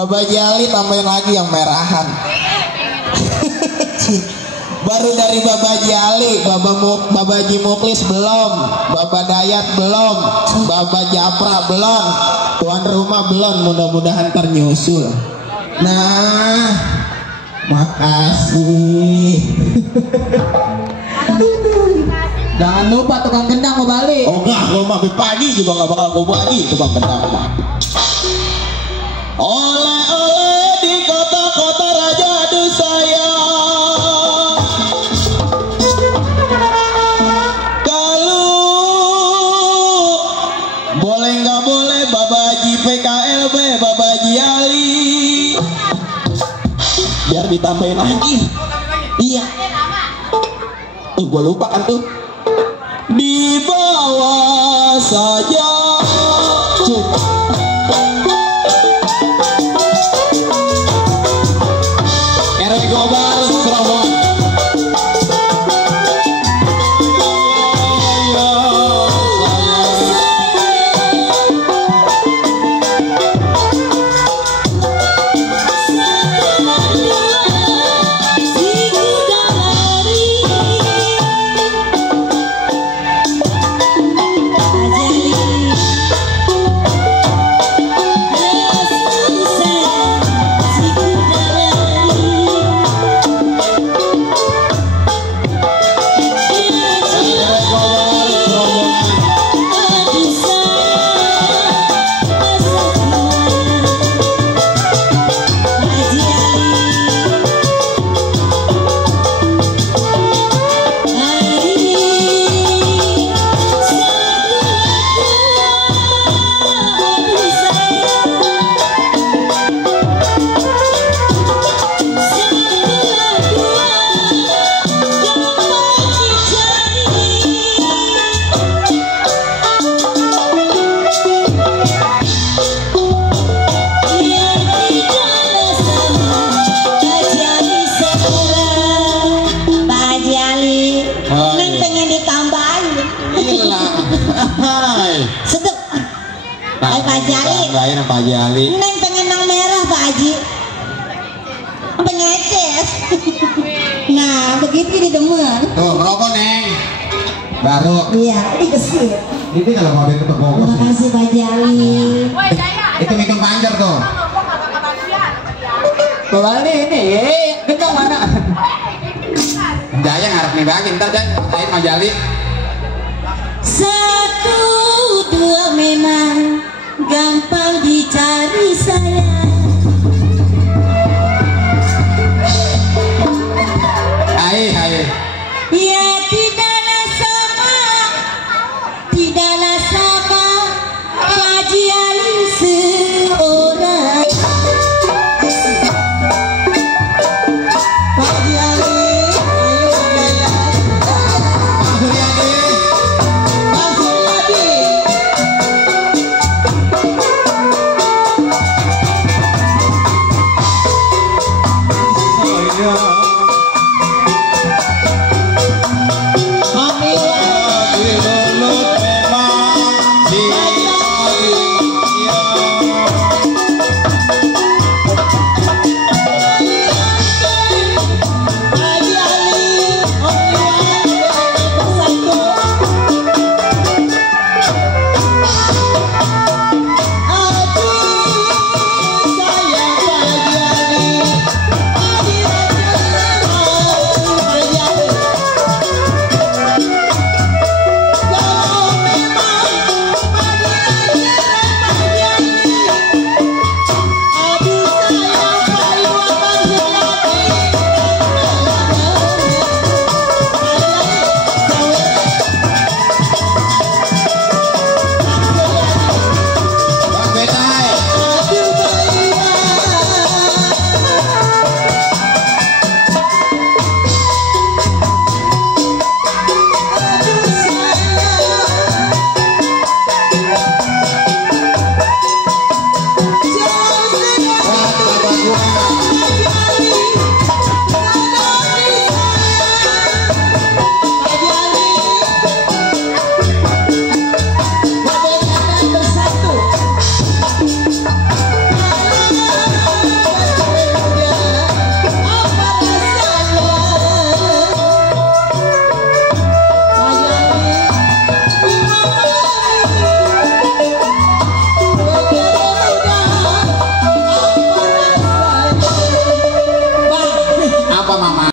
Baba Jali tambahin lagi yang merahan. Baru dari Baba Jali, Baba Haji Muklis belum, Baba Dayat belum, Baba Japra belum, tuan rumah belum, mudah-mudahan ternyusul. Nah, makasih. Jangan lupa tukang gendang mau balik. Oh enggak, kalau mabit pagi juga nggak bakal gue bagi tukang gendang. Oleh-oleh di kota-kota raja aduh saya. Kalau boleh nggak boleh Baba Haji PKLB, Baba Haji Ali. Biar ditambahin lagi. Iya. Gue lupa kan tuh. Di bawah saja. RW Global Surabaya. Pak Jali. Neng pengen nang merah Pak Haji. Pengeces. Nah begitu didemen. Tuh merokok Neng. Baru. Iya dikasih. Ini kalau mau ditutup bungkus. Terima kasih Pak Jali. Hitung panjang tuh. Kembali ini, gendang mana? Jaya ngarep nih bagi ntar dan lain Pak Jali. 1, 2 memang gampang dicari sayang. Hai. Ya